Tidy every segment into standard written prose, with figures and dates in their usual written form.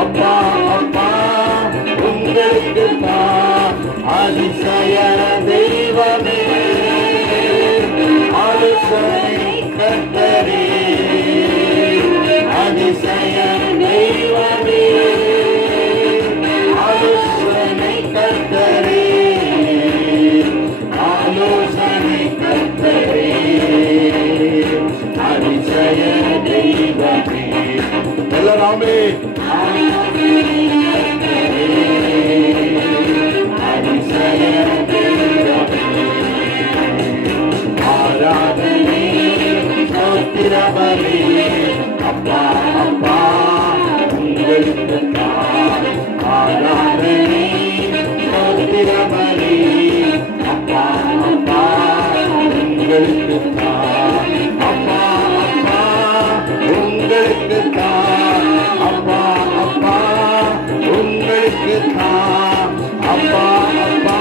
அப்பா அப்பா உங்களுக்கு தான். அதிசய தெய்வமே, ஆலோசனை கர்த்தரே, அதிசய தெய்வமே, ஆலோசனை கர்த்தரே, ஆலோசனை கர்த்தரே, அதிசய தெய்வமே. எல்லாமே அதிசய தெய்வமே, ஆராதனை ஸ்தோத்திர பலி. அப்பா அப்பா உங்களுக்கு தான். ஆராதனை ஸ்தோத்திர பலி. அப்பா அப்பா உங்களுக்கு தான். அப்பா அப்பா உங்களுக்கு தான். அப்பா அப்பா உங்களுக்கு தான். அப்பா அப்பா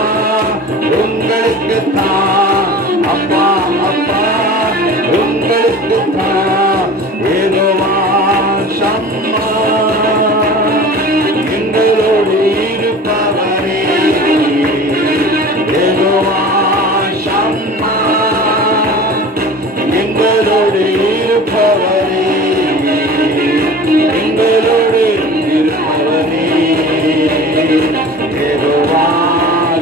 உங்களுக்கு தான். அப்பா அப்பா உங்களுக்கு தான். யெகோவா ஷம்மா எங்களோடு இருப்பவரே, யெகோவா ஷம்மா எங்களோடு இருப்பவரே, எங்களோடு இருப்பவரே, யெகோவா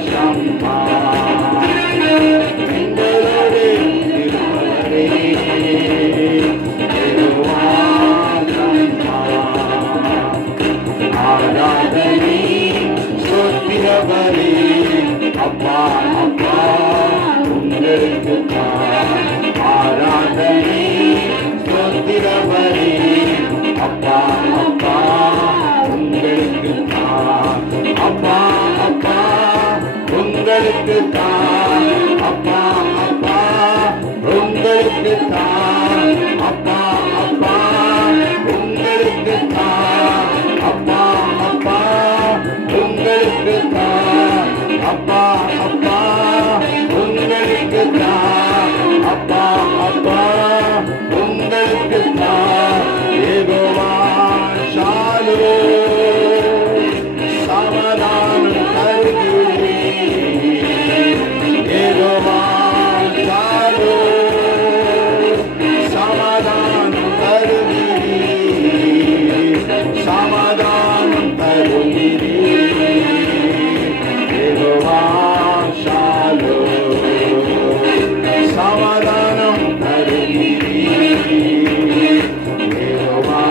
ஷம்மா எங்களோடு இருப்பவரே, யெகோவா ஷம்மா. ஆராதனை ஸ்தோத்திர பலி. அப்பா அப்பா உங்களுக்கு தான். ஆராதனை ஸ்தோத்திர பலி. அப்பா அப்பா உங்களுக்கு தான். அப்பா அப்பா உங்களுக்கு தான். அப்பா அப்பா உங்களுக்கு தான். அப்பா அப்பா உங்களுக்கு தான். அப்பா அப்பா உங்களுக்கு தான். அப்பா அப்பா உங்களுக்கு தான். அப்பா அப்பா உங்களுக்கு தான். யெகோவா ஷாலோம் சமாதானம் தருகிறீர். யெகோவா ஷாலோம் சமாதானம் தருகிறீர். சமாதானம் தருகிறீர். யெகோவா ஷாலோம் சமாதானம் தருகிறீர். யெகோவா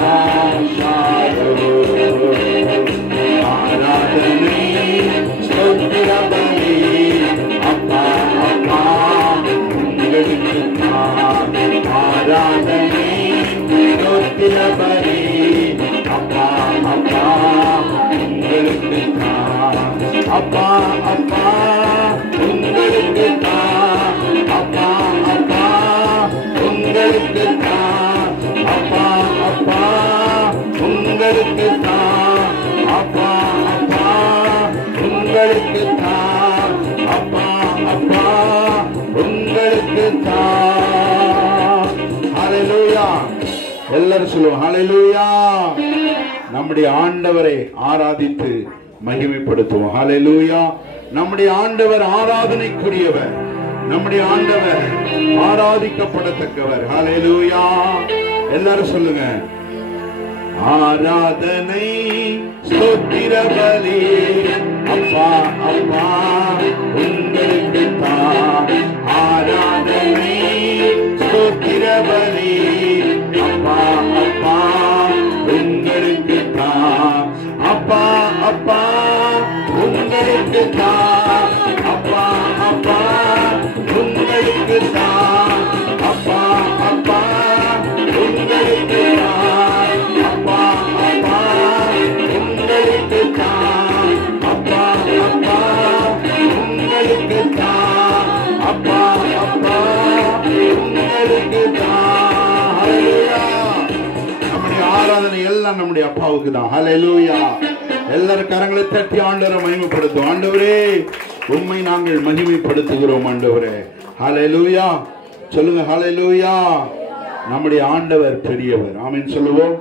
ஷாலோம். ஆராதனை ஸ்தோத்திர பலி. அப்பா அப்பா உங்களுக்கு தான். ஆராதனை ஸ்தோத்திர பலி. அப்பா அப்பா உங்களுக்கு தான். அப்பா அப்பா உங்களுக்கு தான். அப்பா அப்பா உங்களுக்கு தான். அப்பா அப்பா உங்களுக்கு தான். அப்பா அப்பா உங்களுக்கு தான். அப்பா அப்பா உங்களுக்கு தான். ஹல்லேலூயா. எல்லாரும் சொல்லுவோம் ஹல்லேலூயா. நம்முடைய ஆண்டவரை ஆராதித்து மகிமைப்படுத்துவோம். ஹல்லேலூயா. நம்முடைய ஆண்டவர் ஆராதனைக்குரியவர். நம்முடைய ஆண்டவர் ஆராதிக்கப்படத்தக்கவர். ஹல்லேலூயா. எல்லாரும் சொல்லுங்க ஆராதனை ஸ்தோத்திர பலி. அப்பா அப்பா உங்களுக்கு தான். ஆராதனை ஸ்தோத்திர பலி. அப்பா அப்பா உங்களுக்கு தான். அப்பா அப்பா உங்களுக்கு தான். அப்பா அப்பா உங்களுக்கு தான். அப்பா அப்பா உங்களுக்கு தான். அப்பா அப்பா உங்களுக்கு தான். அப்பா அப்பா உங்களுக்கு தான். அப்பா அப்பா உங்களுக்கு தான். ஹல்லேலூயா. நம்முடைய ஆராதனை எல்லாம் நம்முடைய அப்பாவுக்கு தான். ஹல்லேலூயா. எல்லாரும் கரங்களை தட்டி ஆண்டவரை மகிமைப்படுத்தும். ஆண்டவரே உம்மை நாங்கள் மகிமைப்படுத்துகிறோம் ஆண்டவரே. ஹல்லேலூயா. சொல்லுங்க ஹல்லேலூயா. நம்முடைய ஆண்டவர் பெரியவர். ஆமென் சொல்லுவோம்.